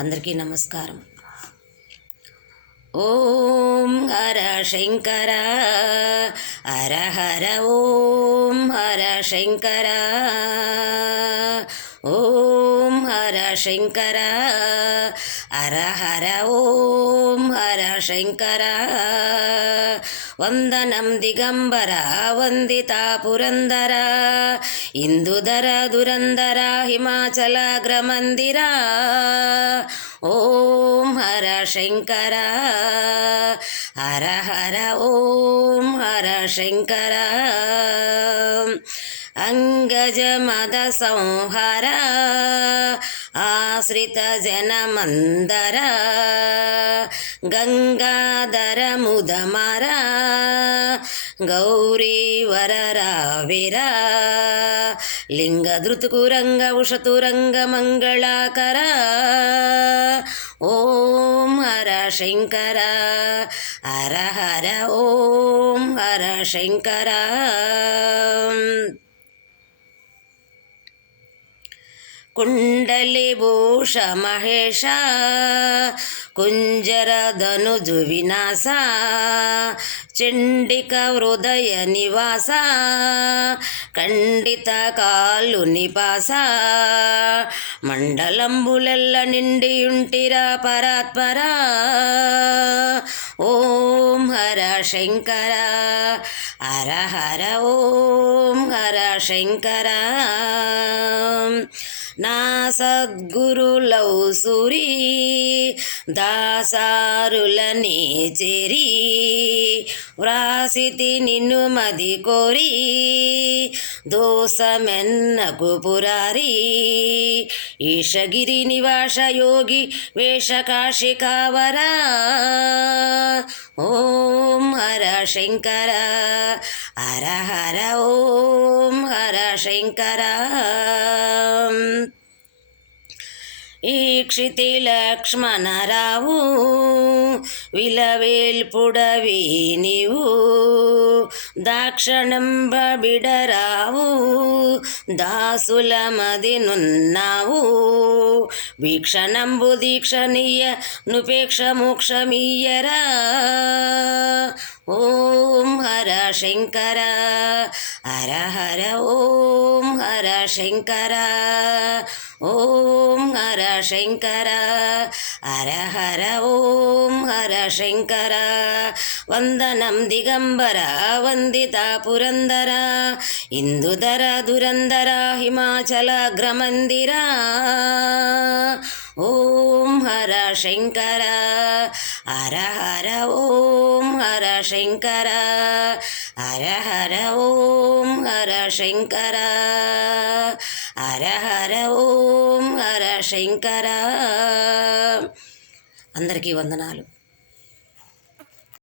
అందరికీ నమస్కారం. ఓం హర శంకర హర హర ఓం హర శంకర ఓం హర శంకర హర హర ఓం హర శంకర. వందనం దిగంబర వందిత పురందర ఇందుధర దురందర హిమాచలాగ్రమందిర. ఓం హర శంకర హర హర ఓం హర శంకర. అంగజ మద సంహార ఆశ్రిత జనమందర గంగాధర ముదమర గౌరీవర రావిరా లింగధృతుకురంగ ఉషతురంగ మంగళాకర. ఓం హర శంకర హర హర ఓం హర శంకర. కుండలిభూష మహేశ కుంజరధనుజు వినాశ చండిక హృదయ నివాస ఖండిత కాళ్ళు నిపాస మండలంబులెల్ల నిండియుంటిరా పరాత్పర. ఓం హర శంకర హర హర ఓం హర శంకర. నా సద్గురులౌ సూరి దాసారులనే చేరి వ్రాసితి నిన్ను మది కోరి దోసమెన్నకు పురారి ఈశగిరి నివాస యోగి వేష కాశికావర. ఓం హర శంకర హర హర ఓం హర శంకర. ఈక్షితి లక్ష్మణరావు విలవేల్పుడవి నీవు దాక్షణంబ బిడరావు దాసుల మది నున్నావు వీక్షణంబు దీక్షణీయ నుపేక్ష మోక్షమీయరా. ఓం హర శంకర హర హర ఓం హర శంకర ఓం హర శంకర హర హర ఓం హర శంకర. వందనం దిగంబర వందిత పురందర ఇందుధర దురందర హిమాచలాగ్రమందిర. ఓం హర శంకర హర హర ఓం హర శంకర హర హర ఓం హర శంకర హర హర ఓం హర శంకర. అందరికీ వందనాలు.